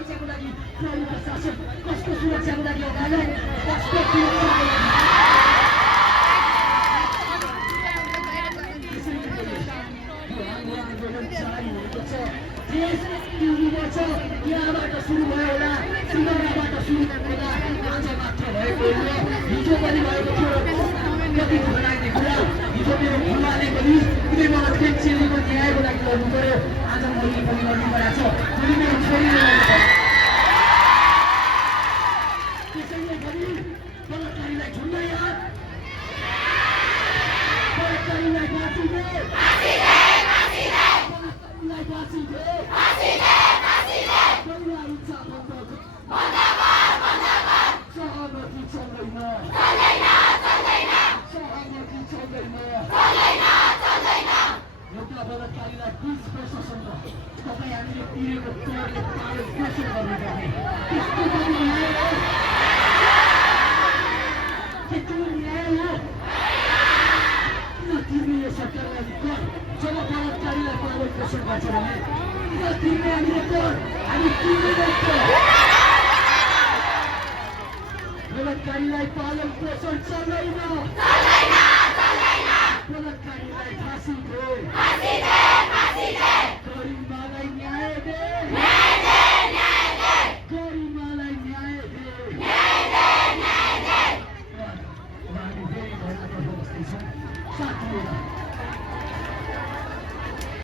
सुरक्षाको लागि प्रहरी प्रशासन, कसको सुरक्षाको लागि अदालत, कसको सुरक्षाको लागि देश पिउनुपर्छ। यहाँबाट सुरु भयो होला, सिङ्गराबाट सुरु गर्दा आज मात्र भएको होइन, हिजो पनि भएको थियो। कति भनाइने कुरा, हिजो मेरो बुवाले पनि कुनै मलाई पेन्सिलको न्यायको लागि लड्नु पर्यो, आज मैले पनि लड्नु परेको छ, भोलि मेरो छोरीले लड्नु पर्यो। त्यसैले पनि बलात्कारीलाई झुन्डाइ हात, बलात्कारीलाई फाँसी दे, बलात्कारीलाई फाँसी दे, महिला हिंसा बन्द गर, सहमति चल्दैन, सहमति चल्दैन। एउटा बलात्कारीलाई 20 वर्षसम्म तपाईँ हामीले तिरेको करले पालन पोषण गर्नुपर्ने, त्यस्तो पनि न्याय हो? के त्यो न्याय हो? किन तिर्ने सरकारलाई कर? जब बलात्कारीलाई पालन पोषण गर्छ भने किन तिर्ने हामीले कर? हामी तिर्दैनौँ कर। बलात्कारीलाई पालन पोषण चल्दैन, बलात्कारीलाई फाँसी दे, गरिबलाई न्याय दे।